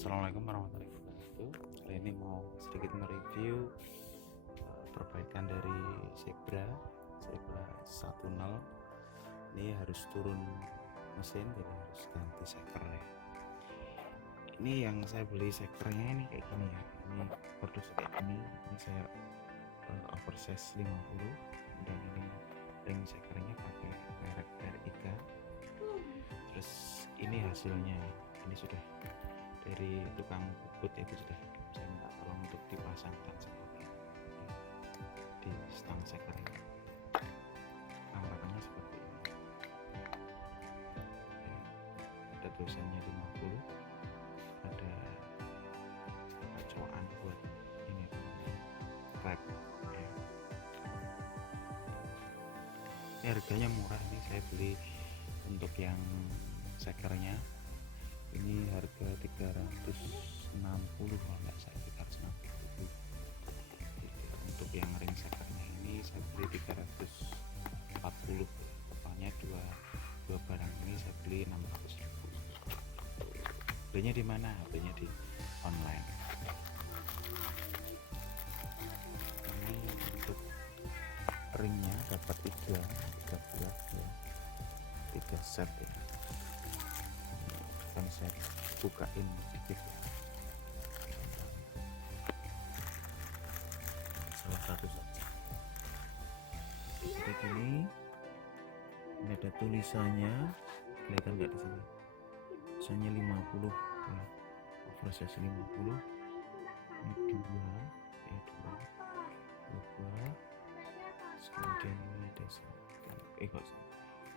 Assalamualaikum warahmatullahi wabarakatuh. Kali ini mau sedikit mereview perbaikan dari Zebra 10. Ini harus turun mesin, jadi harus ganti sekernya. Ini yang saya beli sekernya ini kayak gini ya. Ini kardus kayak gini. Ini saya oversize 50, dan ini ring sekernya pakai merek RIK. Terus ini hasilnya, ini sudah dari tukang bubut, itu sudah saya minta tolong untuk dipasangkan seperti di stang seker ini. Tambahannya seperti ini ya, ada tulisannya 50, ada coaan buat ini rep ya. Ini harganya murah, ini saya beli untuk yang sekernya ini harga 360 kalau nggak salah, 360. Untuk yang ring sekernya ini saya beli 340. Pokoknya dua barang ini saya beli 600.000. Belinya di mana? Belinya di online. Ini untuk ringnya dapat 3 belas ya, 3 set ya. Kan saya bukain dikit ya. Salah satu saja seperti ini ada tulisannya, kelihatan nggak di sini? Tulisannya 50 ya, oversize 50. Ini dua ya, dua. Kemudian ini ada kok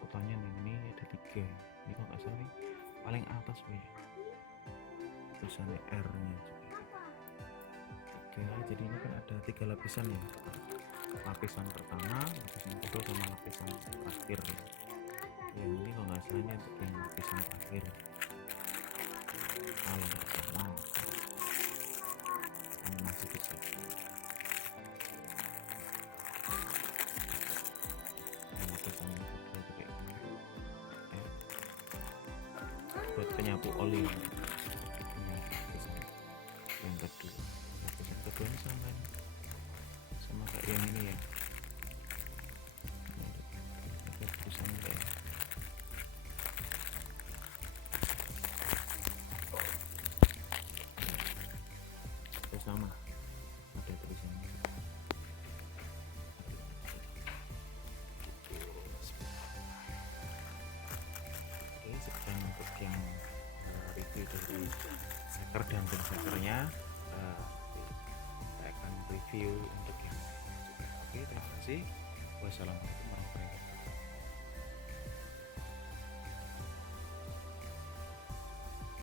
fotonya ini ada 3. Ini kok nggak salah nih paling atas ya, tulisannya R nya juga. Oke, jadi ini kan ada 3 lapisan ya, lapisan pertama, lapisan kedua, sama lapisan terakhir ya. Yang ini kalau nggak salah ini untuk yang lapisan terakhir kalau nggak salah, ini masih bisa yang lapisan yang kedua itu kayak gini ya, buat penyapu oli. Yang kedua, lapisan kedua ini sama kayak yang ini ya, ada tulisannya kayak itu sama, ada tulisannya. Oke, sekian untuk yang review dari seker dan ring sekernya. Saya akan review untuk yang juga. Oke, terima kasih. Wassalamualaikum.